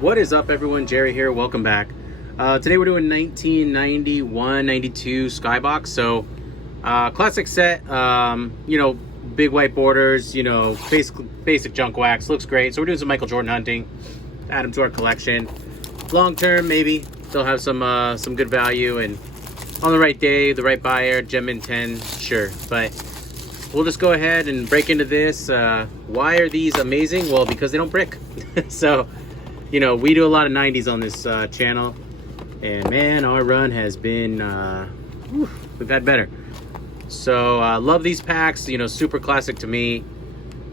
What is up, everyone? Jerry here. Welcome back. Today we're doing 1991-92 Skybox. So classic set, big white borders, basic junk wax. Looks great. So we're doing some Michael Jordan hunting. Add them to our collection. Long term, maybe they'll have some good value, and on the right day, the right buyer, gem in 10, sure. But we'll just go ahead and break into this. Why are these amazing? Well, because they don't brick. So we do a lot of 90s on this channel, and man, our run has been we've had better. So love these packs, super classic to me.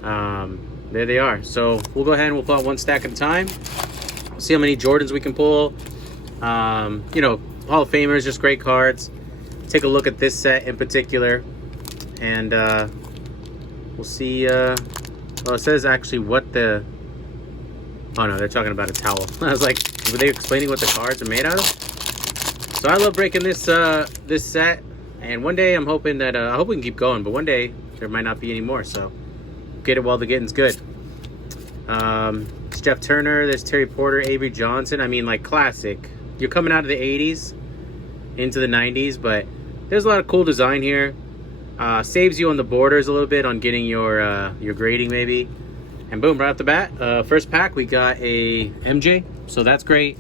There they are. So we'll go ahead and we'll pull out one stack at a time. See how many Jordans we can pull. Hall of Famers, just great cards. Take a look at this set in particular, and we'll see. It says actually what the... Oh no, they're talking about a towel. I was like, were they explaining what the cards are made out of? So I love breaking this set, and one day I'm hoping that I hope we can keep going, but one day there might not be any more. So get it while the getting's good. It's Jeff Turner. There's Terry Porter, Avery Johnson. I mean, like, classic. You're coming out of the 80s into the 90s, but there's a lot of cool design here. Saves you on the borders a little bit on getting your grading maybe. And boom, right off the bat, first pack, we got a MJ, so that's great.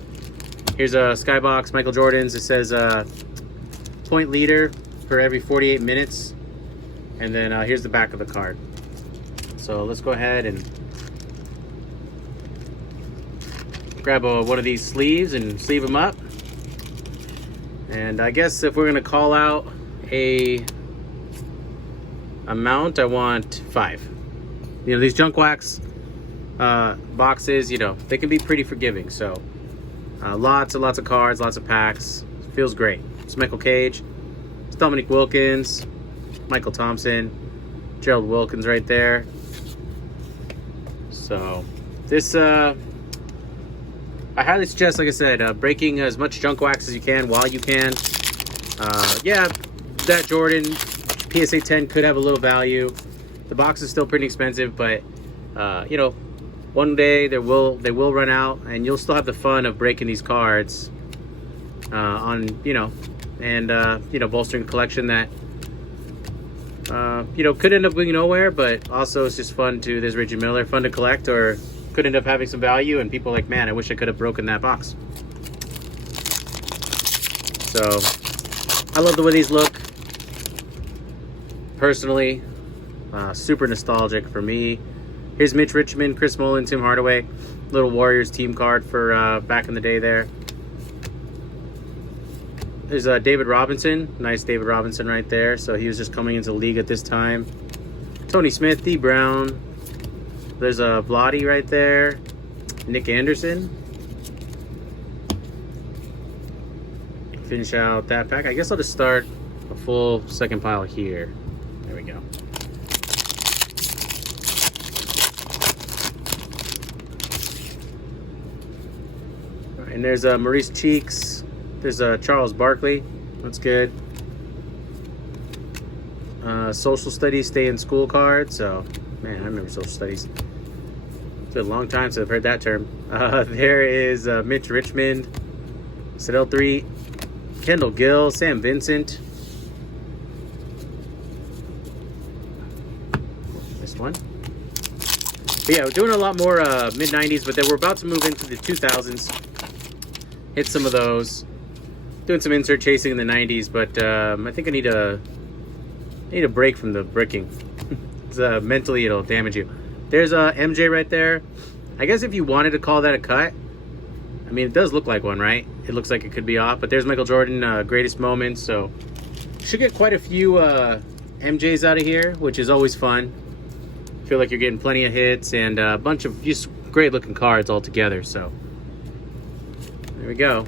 Here's a Skybox, Michael Jordan's. It says point leader for every 48 minutes. And then here's the back of the card. So let's go ahead and grab one of these sleeves and sleeve them up. And I guess if we're gonna call out a amount, I want 5. These junk wax boxes, they can be pretty forgiving. So lots and lots of cards, lots of packs. Feels great. It's Michael Cage, it's Dominique Wilkins, Michael Thompson, Gerald Wilkins right there. So this, I highly suggest, like I said, breaking as much junk wax as you can while you can. Yeah, that Jordan PSA 10 could have a little value. The box is still pretty expensive, but one day they will run out, and you'll still have the fun of breaking these cards bolstering a collection that could end up going nowhere, but also it's just fun to... There's Reggie Miller, fun to collect, or could end up having some value, and people are like, man, I wish I could have broken that box. So I love the way these look personally. Super nostalgic for me. Here's Mitch Richmond, Chris Mullin, Tim Hardaway. Little Warriors team card for back in the day there. There's David Robinson. Nice David Robinson right there. So he was just coming into the league at this time. Tony Smith, D. Brown. There's Vladi right there. Nick Anderson. Finish out that pack. I guess I'll just start a full second pile here. There we go. And there's Maurice Cheeks. There's Charles Barkley. That's good. Social studies, stay in school card. So, man, I remember social studies. It's been a long time since I've heard that term. There is Mitch Richmond, Sedell 3, Kendall Gill, Sam Vincent. Missed one. But yeah, we're doing a lot more mid-90s, but then we're about to move into the 2000s. Hit some of those. Doing some insert chasing in the 90s, but I think I need a break from the bricking. Mentally, it'll damage you. There's MJ right there. I guess if you wanted to call that a cut, I mean, it does look like one, right? It looks like it could be off, but there's Michael Jordan, greatest moments. So should get quite a few MJs out of here, which is always fun. Feel like you're getting plenty of hits and a bunch of just great looking cards all together. So there we go.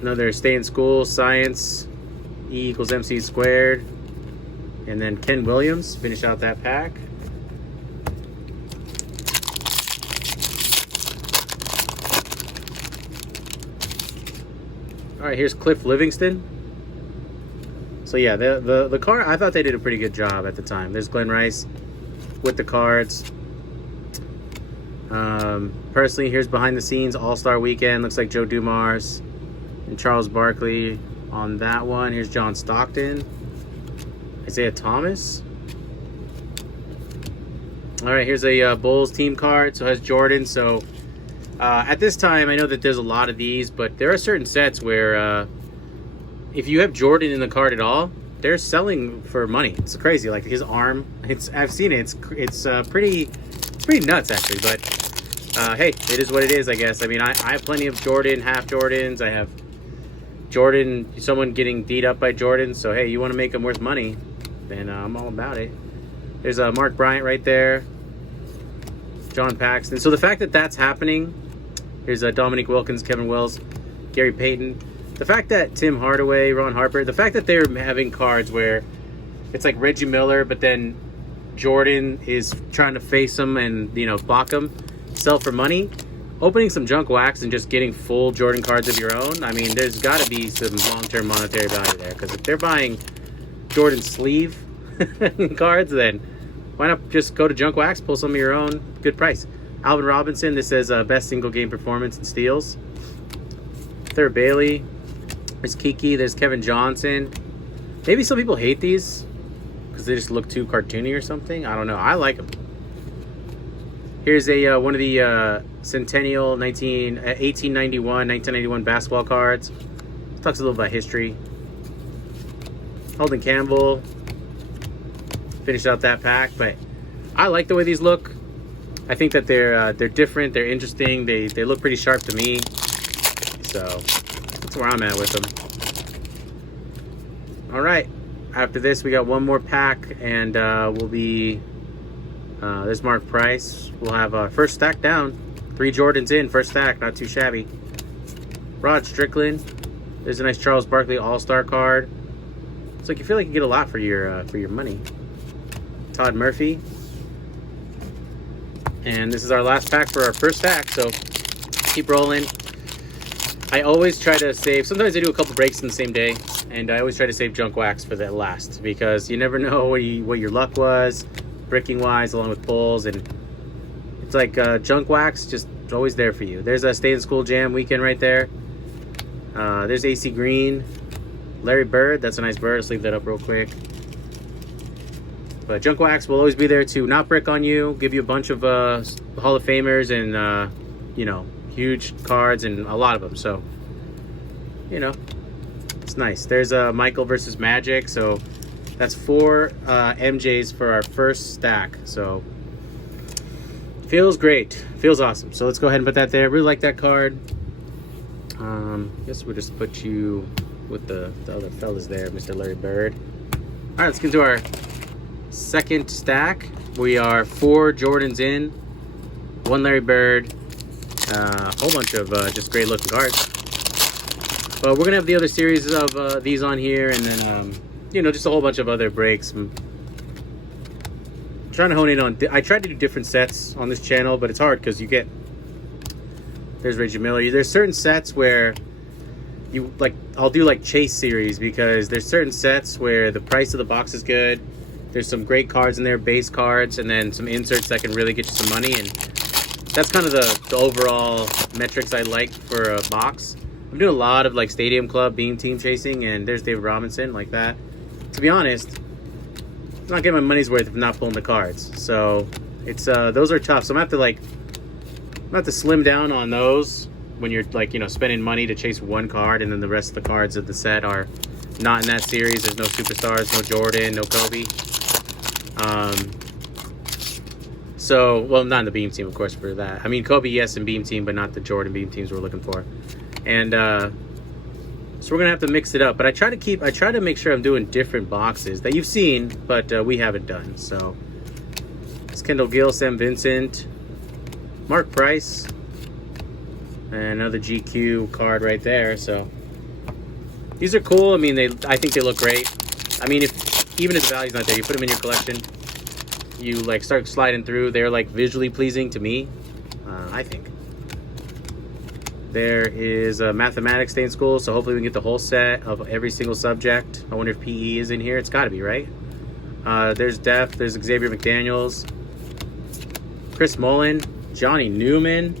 Another stay in school, science, E equals MC squared. And then Ken Williams, finish out that pack. All right, here's Cliff Livingston. So yeah, the card, I thought they did a pretty good job at the time. There's Glenn Rice with the cards. Personally, here's behind the scenes All-Star Weekend. Looks like Joe Dumars and Charles Barkley on that one. Here's John Stockton, Isaiah Thomas. All right, here's a Bulls team card. So it has Jordan. So at this time, I know that there's a lot of these, but there are certain sets where if you have Jordan in the card at all, they're selling for money. It's crazy. Like his arm, I've seen it. It's pretty nuts actually. But hey, it is what it is, I guess. I mean, I have plenty of Jordan, half Jordans. I have Jordan, someone getting beat up by Jordan. So hey, you want to make them worth money, then I'm all about it. There's Mark Bryant right there. John Paxton. So the fact that that's happening, here's Dominique Wilkins, Kevin Wells, Gary Payton. The fact that Tim Hardaway, Ron Harper, the fact that they're having cards where it's like Reggie Miller, but then Jordan is trying to face him and, you know, block him, sell for money. Opening some junk wax and just getting full Jordan cards of your own, I mean, there's got to be some long-term monetary value there. Because if they're buying Jordan sleeve cards, then why not just go to junk wax, pull some of your own, good price. Alvin Robinson, this says best single game performance in steals. Third Bailey. There's Kiki, there's Kevin Johnson. Maybe some people hate these because they just look too cartoony or something. I don't know. I like them. Here's a one of the Centennial 1891 basketball cards. Talks a little about history. Holden Campbell. Finished out that pack, but I like the way these look. I think that they're different, they're interesting, they look pretty sharp to me. So that's where I'm at with them. All right, after this we got one more pack, and we'll be there's Mark Price. We'll have first stack down, 3 Jordans in, first stack, not too shabby. Rod Strickland. There's a nice Charles Barkley All-Star card. It's like you feel like you get a lot for your money. Todd Murphy. And this is our last pack for our first stack, so keep rolling. I always try to save, sometimes I do a couple breaks in the same day, and I always try to save junk wax for that last, because you never know what your luck was, bricking wise, along with pulls, and it's like junk wax, just always there for you. There's a Stay in School Jam weekend right there. There's AC Green, Larry Bird, that's a nice bird, let's leave that up real quick. But junk wax will always be there to not brick on you, give you a bunch of Hall of Famers and you know, huge cards and a lot of them. So, you know, it's nice. There's Michael versus Magic. So that's 4 MJs for our first stack. So feels great, feels awesome. So let's go ahead and put that there. Really like that card. Guess we'll just put you with the other fellas there, Mr. Larry Bird. All right, let's get into our second stack. We are 4 Jordans in, 1 Larry Bird, a whole bunch of just great looking cards. But we're gonna have the other series of these on here, and then you know, just a whole bunch of other breaks. I'm trying to hone in on. I tried to do different sets on this channel, but it's hard because you get. There's Reggie Miller. There's certain sets where you like. I'll do like chase series because there's certain sets where the price of the box is good. There's some great cards in there, base cards, and then some inserts that can really get you some money. And that's kind of the overall metrics I like for a box. I'm doing a lot of like Stadium Club, Beam Team chasing, and there's David Robinson, like that. To be honest, I'm not getting my money's worth if I'm not pulling the cards. So it's those are tough. So I'm gonna have to slim down on those when you're like, you know, spending money to chase one card, and then the rest of the cards of the set are not in that series. There's no superstars, no Jordan, no Kobe. So, well, not in the Beam Team, of course, for that. I mean, Kobe, yes, in Beam Team, but not the Jordan Beam Teams we're looking for. And so we're gonna have to mix it up. But I try to make sure I'm doing different boxes that you've seen, but we haven't done. So it's Kendall Gill, Sam Vincent, Mark Price, and another GQ card right there. So these are cool. I mean, I think they look great. I mean, even if the value's not there, you put them in your collection, you like start sliding through, they're like visually pleasing to me, I think. There is a mathematics Stay in School, so hopefully we can get the whole set of every single subject. I wonder if PE is in here. It's got to be, right? There's Def, there's Xavier McDaniels, Chris Mullen, Johnny Newman.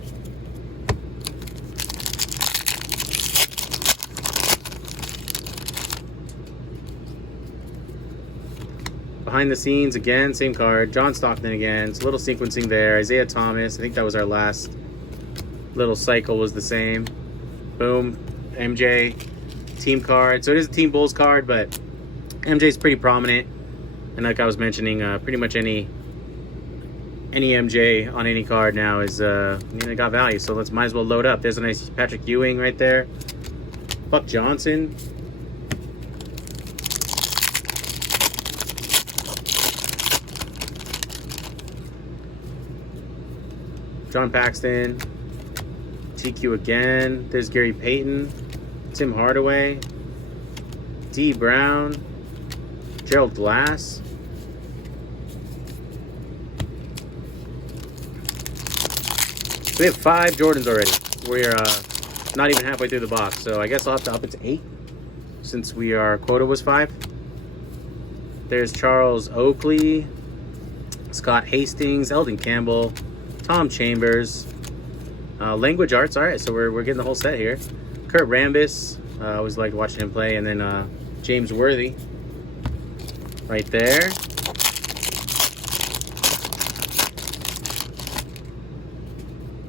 Behind the scenes again, same card. John Stockton again. It's a little sequencing there. Isaiah Thomas. I think that was our last little cycle was the same. Boom. MJ. Team card. So it is a Team Bulls card, but MJ's pretty prominent. And like I was mentioning, pretty much any MJ on any card now is got value. So let's might as well load up. There's a nice Patrick Ewing right there. Buck Johnson. John Paxton. TQ again. There's Gary Payton. Tim Hardaway. D. Brown. Gerald Glass. So we have 5 Jordans already. We're not even halfway through the box. So I guess I'll have to up it to 8 since our quota was 5. There's Charles Oakley. Scott Hastings. Eldon Campbell. Tom Chambers. Language Arts. All right, so we're getting the whole set here. Kurt Rambis. I always liked watching him play. And then James Worthy. Right there.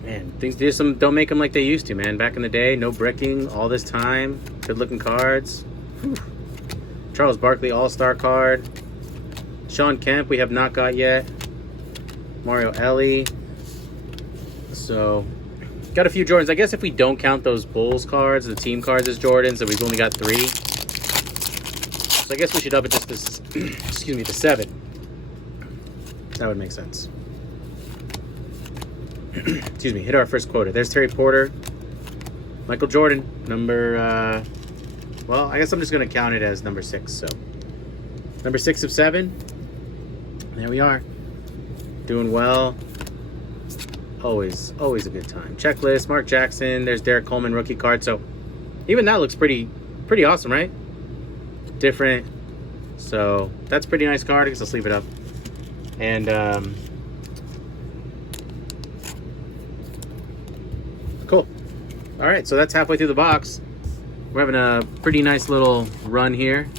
Man, things don't make them like they used to, man. Back in the day, no bricking, all this time. Good looking cards. Whew. Charles Barkley All-Star card. Sean Kemp, we have not got yet. Mario Ellie. So, got a few Jordans. I guess if we don't count those Bulls cards, the team cards as Jordans, then we've only got 3. So I guess we should up it just this, excuse me, to 7. That would make sense. Excuse me, hit our first quota. There's Terry Porter. Michael Jordan, number, well, I guess I'm just going to count it as number 6. So, number 6 of 7. There we are. Doing well. Always a good time. Checklist, Mark Jackson. There's Derek Coleman rookie card. So, even that looks pretty awesome, right? Different. So, that's a pretty nice card. I guess I'll sleeve it up. And, cool. All right, so that's halfway through the box. We're having a pretty nice little run here.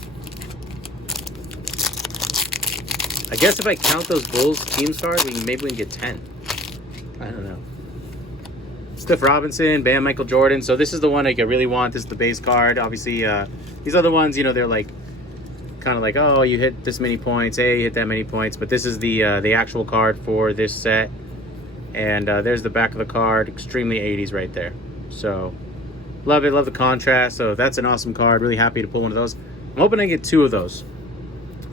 I guess if I count those Bulls teams cards, maybe we can get 10. I don't know. Steph Robinson, Bam, Michael Jordan. So this is the one I really want. This is the base card. Obviously, these other ones, they're like kind of like, oh, you hit this many points, hey, you hit that many points. But this is the actual card for this set. And there's the back of the card. Extremely 80s right there. So love it. Love the contrast. So that's an awesome card. Really happy to pull one of those. I'm hoping I get 2 of those.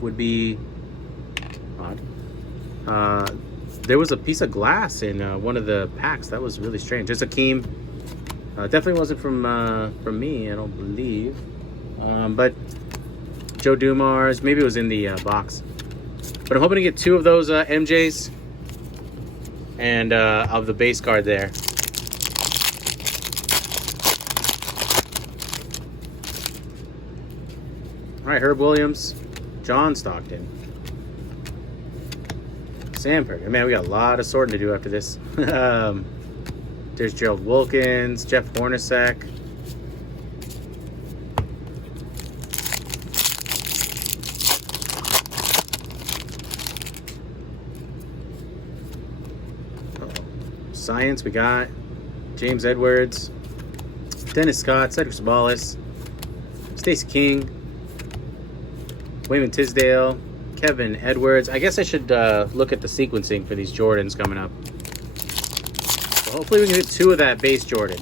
Would be odd. There was a piece of glass in one of the packs. That was really strange. There's Akeem. Definitely wasn't from me, I don't believe. But Joe Dumars. Maybe it was in the box. But I'm hoping to get 2 of those MJs. And of the base card there. All right, Herb Williams. John Stockton. Samford. Man, we got a lot of sorting to do after this. There's Gerald Wilkins, Jeff Hornacek. Science, we got James Edwards, Dennis Scott, Cedric Sabalas, Stacey King, Wayman Tisdale, Kevin Edwards. I guess I should look at the sequencing for these Jordans coming up. So hopefully we can get 2 of that base Jordan.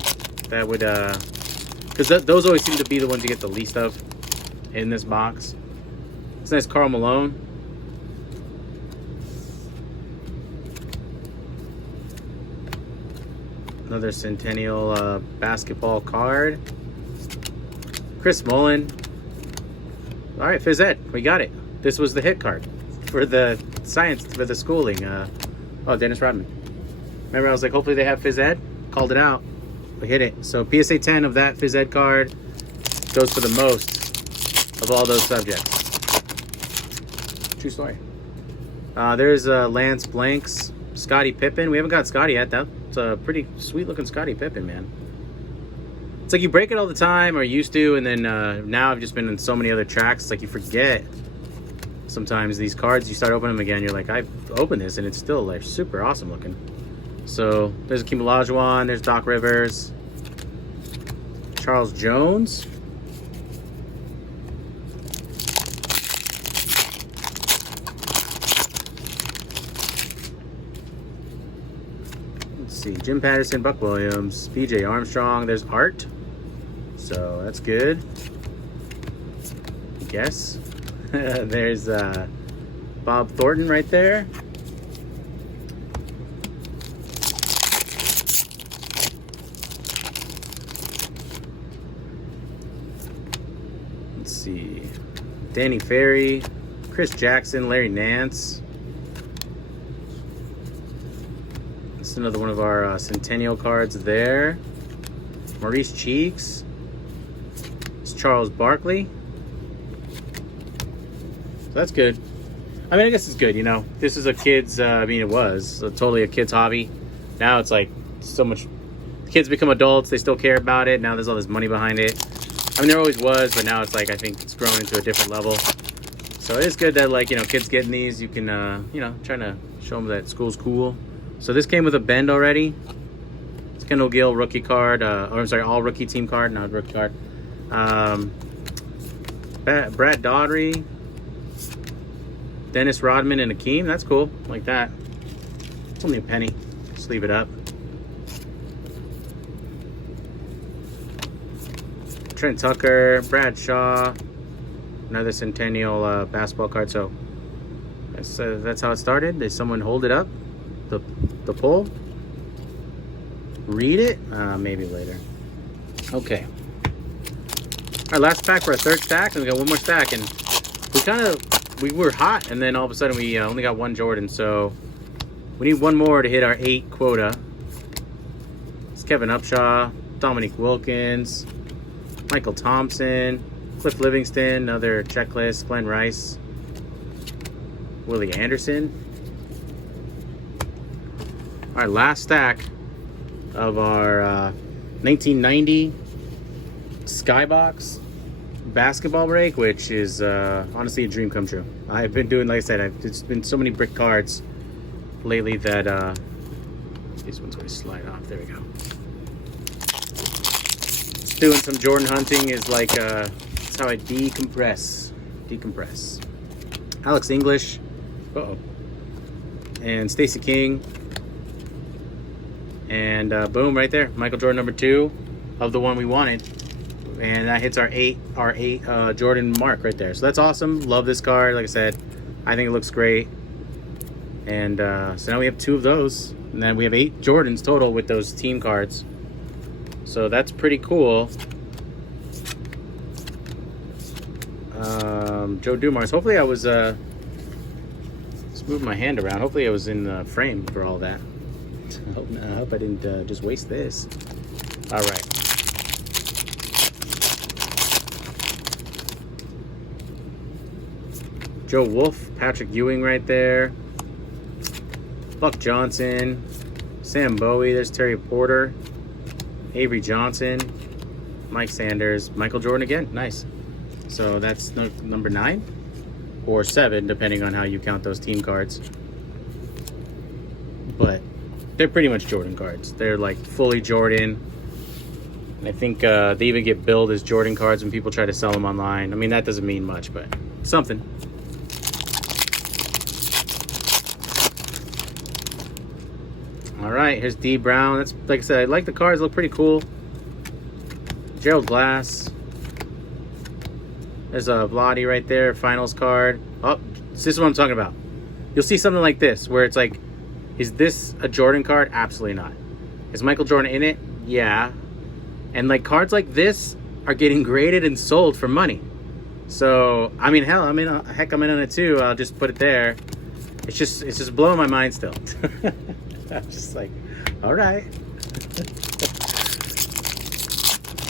That would, because those always seem to be the ones you get the least of in this box. It's nice Karl Malone. Another Centennial basketball card. Chris Mullen. All right, phys ed, we got it. This was the hit card for the science, for the schooling. Oh, Dennis Rodman. Remember, I was like, hopefully they have phys ed. Called it out. We hit it. So PSA 10 of that phys ed card goes for the most of all those subjects. True story. There's Lance Blanks, Scottie Pippen. We haven't got Scottie yet. That's a pretty sweet looking Scottie Pippen, man. It's like you break it all the time, or used to, and then now I've just been in so many other tracks. It's like you forget sometimes these cards. You start opening them again, you're like, I've opened this, and it's still like super awesome looking. So there's Akeem Olajuwon, there's Doc Rivers, Charles Jones. Let's see, Jim Patterson, Buck Williams, PJ Armstrong. There's Art, so that's good, I guess. There's Bob Thornton right there. Let's see, Danny Ferry, Chris Jackson, Larry Nance. That's another one of our Centennial cards there. Maurice Cheeks. It's Charles Barkley. So that's good. I mean, I guess it's good, you know. This is a kid's, I mean, it was totally a kid's hobby. Now it's like so much, kids become adults, they still care about it. Now there's all this money behind it. I mean, there always was, but now it's like, I think it's grown into a different level. So it is good that, like, you know, kids getting these, you can, you know, trying to show them that school's cool. So this came with a bend already. It's Kendall Gill rookie card, or I'm sorry, all rookie team card, not rookie card. Brad Daugherty, Dennis Rodman, and Akeem. That's cool. Like that. It's only a penny. Just leave it up. Trent Tucker, Brad Shaw, another Centennial basketball card. So that's how it started. Did someone hold it up? The poll? Read it? Maybe later. Okay. All right, last pack for our third stack, and we got one more stack, and we were hot, and then all of a sudden we only got one Jordan, so we need one more to hit our 8 quota. It's Kevin Upshaw, Dominique Wilkins, Michael Thompson, Cliff Livingston, another checklist, Glenn Rice, Willie Anderson. All right, last stack of our 1990 Skybox basketball break, which is honestly a dream come true. I've been doing, like I said, it's been so many brick cards lately that this one's going to slide off. There we go. Doing some Jordan hunting is like it's how I decompress. Alex English, and Stacey King, and boom, right there, Michael Jordan number 2 of the one we wanted. And that hits our 8 Jordan mark right there. So that's awesome. Love this card. Like I said, I think it looks great. And so now we have 2 of those. And then we have 8 Jordans total with those team cards. So that's pretty cool. Joe Dumars. Hopefully I was... let's move my hand around. Hopefully I was in the frame for all that. I hope I didn't just waste this. All right. Joe Wolf, Patrick Ewing right there. Buck Johnson, Sam Bowie, there's Terry Porter, Avery Johnson, Mike Sanders, Michael Jordan again. Nice. So that's number 9 or 7, depending on how you count those team cards. But they're pretty much Jordan cards. They're like fully Jordan. And I think they even get billed as Jordan cards when people try to sell them online. I mean, that doesn't mean much, but something. All right, here's D Brown. That's, like I said, I like the cards. Look pretty cool. Gerald Glass. There's a Vlade right there, finals card. Oh, this is what I'm talking about. You'll see something like this where it's like, is this a Jordan card? Absolutely not. Is Michael Jordan in it? Yeah. And like cards like this are getting graded and sold for money. So, I mean, hell, I'm in on it too. I'll just put it there. It's just blowing my mind still. I'm just like, all right.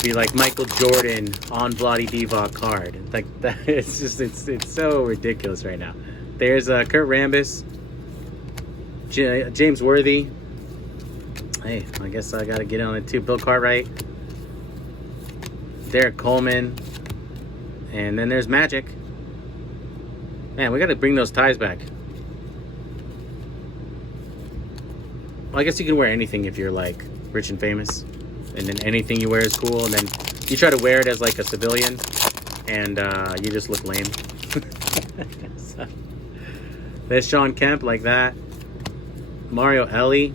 Be like Michael Jordan on Vlade Divac card. Like that, it's so ridiculous right now. There's Kurt Rambis. James Worthy. Hey, I guess I got to get on it too. Bill Cartwright. Derek Coleman. And then there's Magic. Man, we got to bring those ties back. Well, I guess you can wear anything if you're like rich and famous. And then anything you wear is cool. And then you try to wear it as like a civilian. And you just look lame. So, there's Sean Kemp like that. Mario Ellie.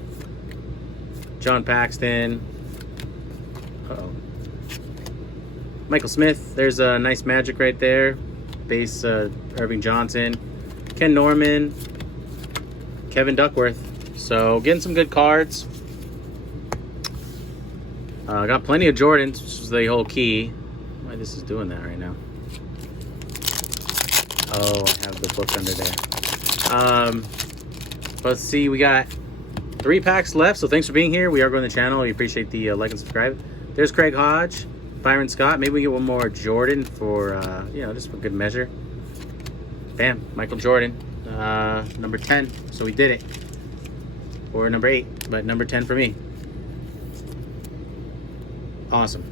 John Paxton. Uh-oh. Michael Smith. There's a nice Magic right there. Base Irving Johnson. Ken Norman. Kevin Duckworth. So getting some good cards. Got plenty of Jordans, which is the whole key. Why this is doing that right now. Oh, I have the book under there. Let's see, we got 3 packs left, so thanks for being here. We are growing the channel. We appreciate the like and subscribe. There's Craig Hodge, Byron Scott. Maybe we get one more Jordan for, just for good measure. Bam, Michael Jordan, number 10. So we did it. Or number 8, but number 10 for me. Awesome.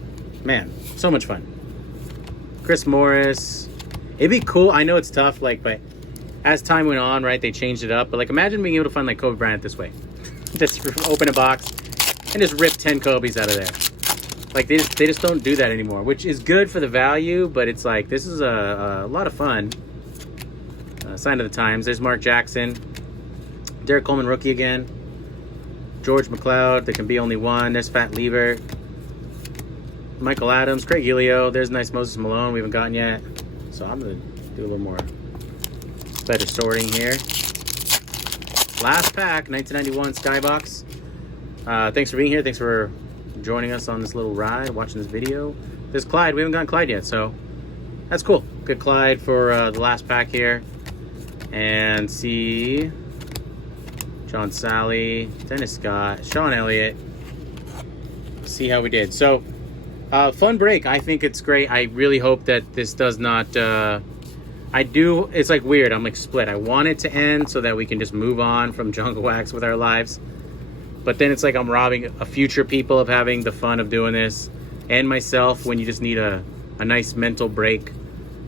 Man, so much fun. Chris Morris. It'd be cool. I know it's tough, but as time went on, right, they changed it up. But imagine being able to find Kobe Bryant this way. Just open a box and just rip 10 Kobe's out of there. They just don't do that anymore, which is good for the value, but it's this is a lot of fun. Sign of the times. There's Mark Jackson. Derek Coleman rookie again. George McLeod. There can be only one. There's Fat Lever. Michael Adams. Craig Elio. There's nice Moses Malone we haven't gotten yet. So I'm going to do a little more better sorting here. Last pack, 1991 Skybox. Thanks for being here. Thanks for joining us on this little ride, watching this video. There's Clyde. We haven't gotten Clyde yet, so that's cool. Good Clyde for the last pack here. And see John Sally, Dennis Scott, Sean Elliott. See how we did. So, fun break. I think it's great. I really hope that this does not... it's weird. I'm split. I want it to end so that we can just move on from Jungle Wax with our lives. But then it's I'm robbing a future people of having the fun of doing this. And myself when you just need a nice mental break.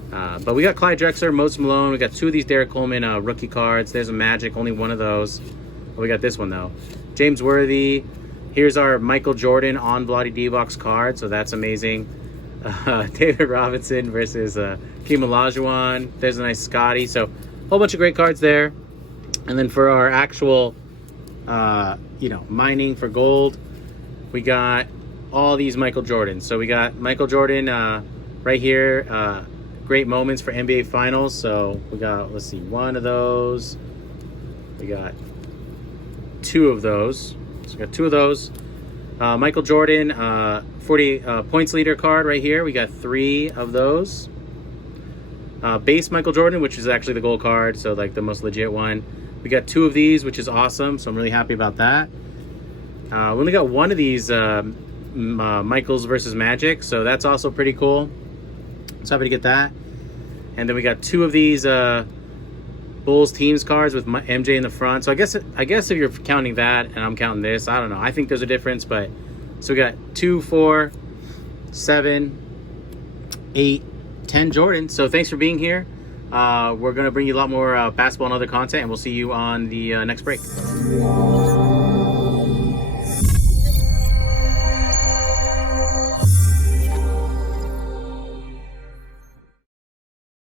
But we got Clyde Drexler, Moses Malone. We got 2 of these Derek Coleman rookie cards. There's a Magic, only one of those. Oh, we got this one though. James Worthy. Here's our Michael Jordan on Bloody D-Box card. So that's amazing. David Robinson versus Kim Olajuwon. There's a nice Scotty. So a whole bunch of great cards there. And then for our actual, mining for gold, we got all these Michael Jordans. So we got Michael Jordan right here. Great moments for NBA Finals. So we got, let's see, 1 of those. We got 2 of those. So we got 2 of those. Michael Jordan, 40 points leader card right here. We got 3 of those. Base Michael Jordan, which is actually the gold card, so the most legit one. We got 2 of these, which is awesome, so I'm really happy about that. We only got 1 of these Michaels versus Magic, so that's also pretty cool. So happy to get that. And then we got 2 of these Bulls teams cards with MJ in the front. So I guess if you're counting that and I'm counting this, I don't know. I think there's a difference, but so we got 2, 4, 7, 8, 10 Jordans. So thanks for being here. We're gonna bring you a lot more basketball and other content, and we'll see you on the next break.